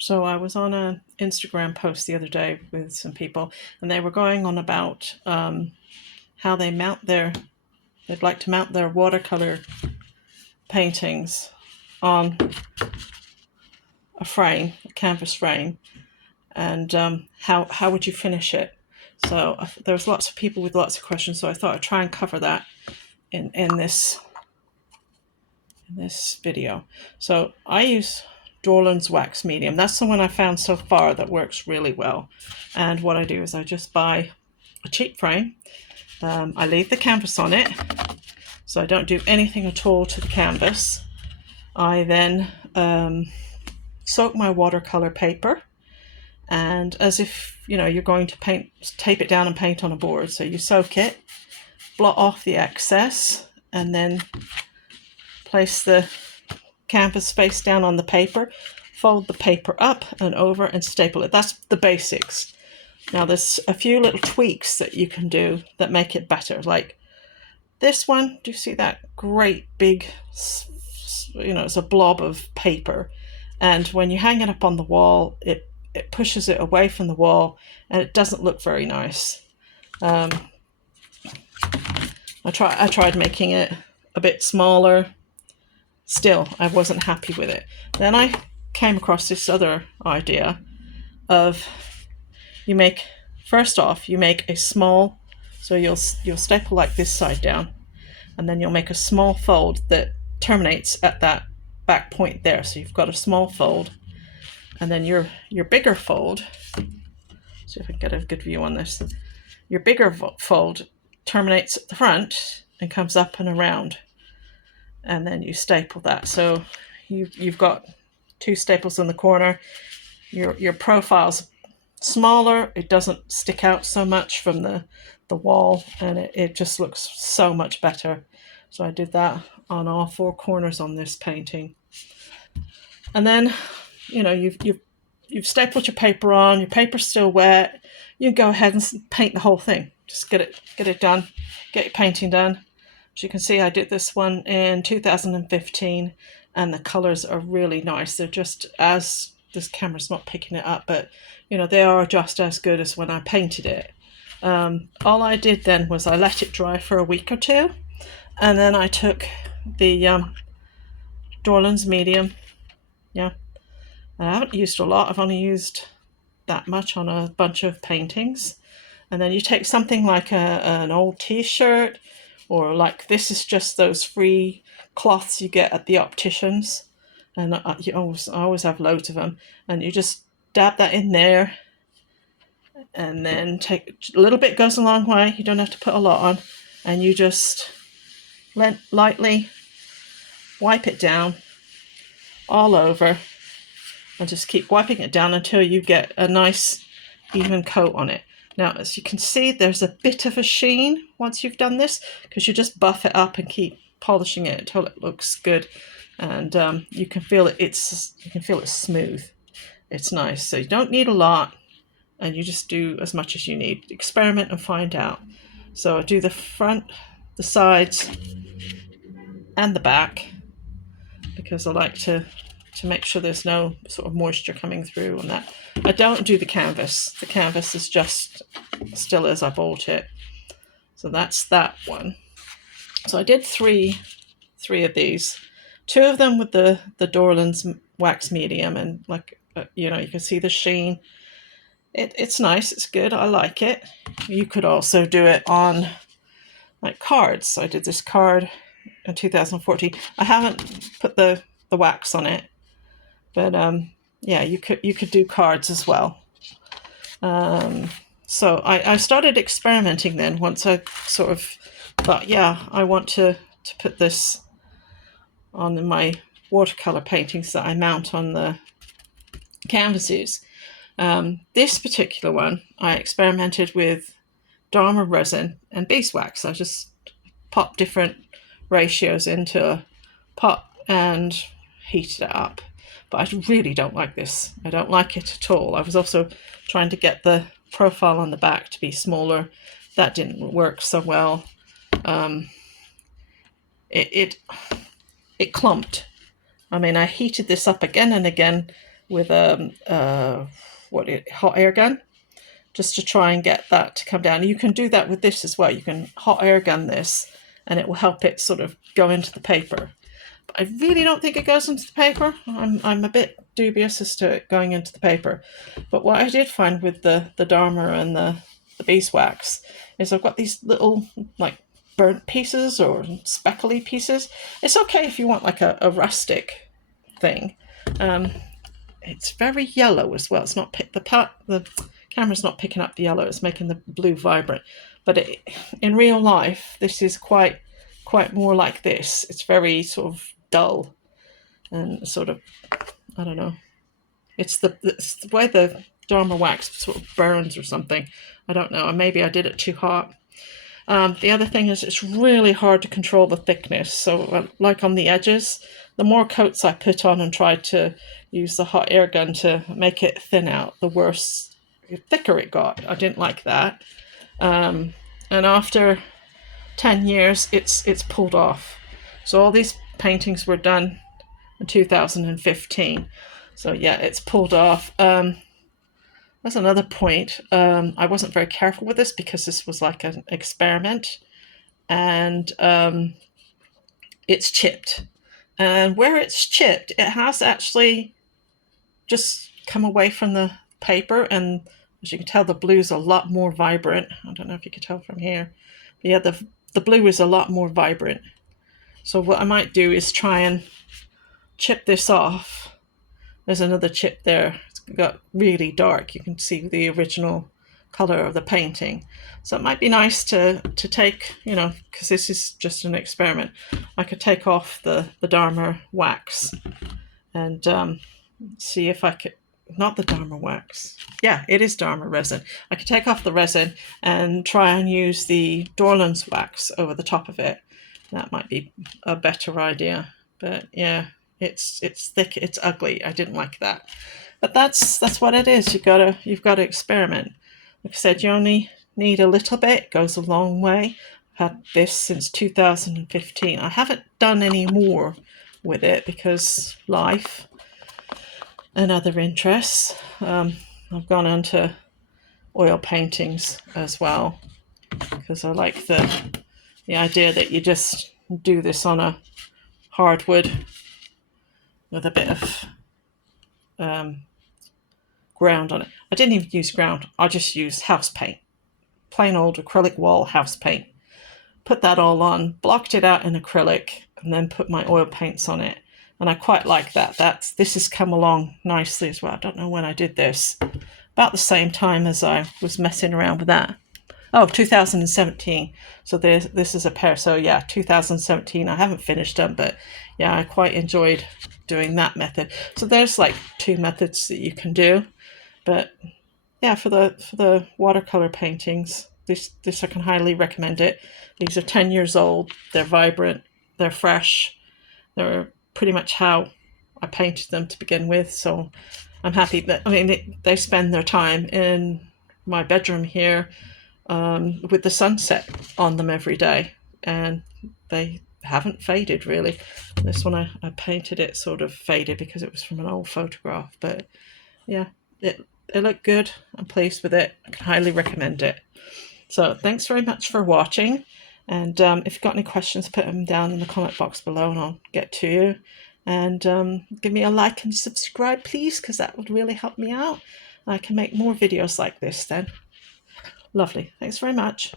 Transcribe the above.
So I was on an Instagram post the other day with some people, and they were going on about how they'd like to mount their watercolor paintings on a frame, a canvas frame, and how would you finish it? So there's lots of people with lots of questions, so I thought I'd try and cover that in this video. So I use Dorland's wax medium. That's the one I found so far that works really well. And what I do is I just buy a cheap frame. I leave the canvas on it, so I don't do anything at all to the canvas. I then soak my watercolor paper, and as if you're going to tape it down and paint on a board. So you soak it, blot off the excess, and then place the canvas face down on the paper, fold the paper up and over and staple it. That's the basics. Now there's a few little tweaks that you can do that make it better. Like this one, do you see that great big, it's a blob of paper. And when you hang it up on the wall, it pushes it away from the wall and it doesn't look very nice. I tried making it a bit smaller. Still, I wasn't happy with it. Then I came across this other idea of you make a small, so you'll staple like this side down, and then you'll make a small fold that terminates at that back point there. So you've got a small fold, and then your bigger fold, see if I can get a good view on this, your bigger fold terminates at the front and comes up and around, and then you staple that. So you've got two staples in the corner. Your profile's smaller, it doesn't stick out so much from the wall, and it just looks so much better. So I did that on all four corners on this painting. And then you've stapled your paper on, your paper's still wet, you can go ahead and paint the whole thing. Just get it done, get your painting done. As you can see, I did this one in 2015, and the colors are really nice. They're just, as this camera's not picking it up, but they are just as good as when I painted it. All I did then was I let it dry for a week or two, and then I took the Dorland's medium. Yeah, and I haven't used a lot. I've only used that much on a bunch of paintings. And then you take something like an old t-shirt, or like this is just those free cloths you get at the opticians, and I always have loads of them, and you just dab that in there, and then take a little bit, goes a long way. You don't have to put a lot on, and you just lightly wipe it down all over, and just keep wiping it down until you get a nice even coat on it. Now, as you can see, there's a bit of a sheen once you've done this, because you just buff it up and keep polishing it until it looks good, and you can feel it. You can feel it's smooth. It's nice. So you don't need a lot, and you just do as much as you need. Experiment and find out. So I do the front, the sides, and the back, because I like to make sure there's no sort of moisture coming through on that. I don't do the canvas. The canvas is just still as I bought it. So that's that one. So I did three of these. Two of them with the Dorland's wax medium, and you can see the sheen. It's nice, it's good, I like it. You could also do it on like cards. So I did this card in 2014. I haven't put the wax on it, but yeah, you could do cards as well. So I started experimenting then, once I sort of thought, yeah, I want to put this on my watercolor paintings that I mount on the canvases. This particular one, I experimented with Dharma resin and beeswax. I just popped different ratios into a pot and heated it up. But I really don't like this. I don't like it at all. I was also trying to get the profile on the back to be smaller. That didn't work so well. It clumped. I mean, I heated this up again and again with a hot air gun, just to try and get that to come down. You can do that with this as well. You can hot air gun this, and it will help it sort of go into the paper. But I really don't think it goes into the paper. I'm a bit dubious as to it going into the paper. But what I did find with the Dharma and the beeswax is I've got these little like burnt pieces or speckly pieces. It's okay if you want like a rustic thing. It's very yellow as well. It's not the camera's not picking up the yellow. It's making the blue vibrant. But in real life, this is quite more like this. It's very sort of dull and sort of, I don't know. It's the way the Dharma wax sort of burns or something. I don't know. Maybe I did it too hot. The other thing is it's really hard to control the thickness. So like on the edges, the more coats I put on and tried to use the hot air gun to make it thin out, the worse, the thicker it got. I didn't like that. And after 10 years, it's pulled off. So all these paintings were done in 2015. So yeah, it's pulled off. That's another point. I wasn't very careful with this because this was like an experiment, and it's chipped. And where it's chipped, it has actually just come away from the paper, and as you can tell, the blue is a lot more vibrant. I don't know if you can tell from here. But yeah, the blue is a lot more vibrant. So what I might do is try and chip this off. There's another chip there. It's got really dark. You can see the original color of the painting. So it might be nice to take, because this is just an experiment. I could take off the Dharma wax and see if I could, not the Dharma wax. Yeah, it is Dharma resin. I could take off the resin and try and use the Dorland's wax over the top of it. That might be a better idea. But yeah, it's thick, it's ugly. I didn't like that. But that's what it is. You've got to experiment. Like I said, you only need a little bit. It goes a long way. I've had this since 2015. I haven't done any more with it because life and other interests. I've gone on to oil paintings as well because I like the idea that you just do this on a hardwood with a bit of ground on it. I didn't even use ground. I just used house paint, plain old acrylic wall house paint. Put that all on, blocked it out in acrylic, and then put my oil paints on it. And I quite like that. This has come along nicely as well. I don't know when I did this. About the same time as I was messing around with that. Oh, 2017. So this is a pair. So yeah, 2017. I haven't finished them, but yeah, I quite enjoyed doing that method. So there's like two methods that you can do. But yeah, for the watercolor paintings, this I can highly recommend it. These are 10 years old. They're vibrant. They're fresh. They're pretty much how I painted them to begin with. So I'm happy that, they spend their time in my bedroom here with the sunset on them every day, and they haven't faded really. This one I painted it sort of faded because it was from an old photograph, but yeah, it looked good. I'm pleased with it. I can highly recommend it. So thanks very much for watching, and if you've got any questions, put them down in the comment box below and I'll get to you. And give me a like and subscribe please, because that would really help me out. I can make more videos like this then. Lovely. Thanks very much.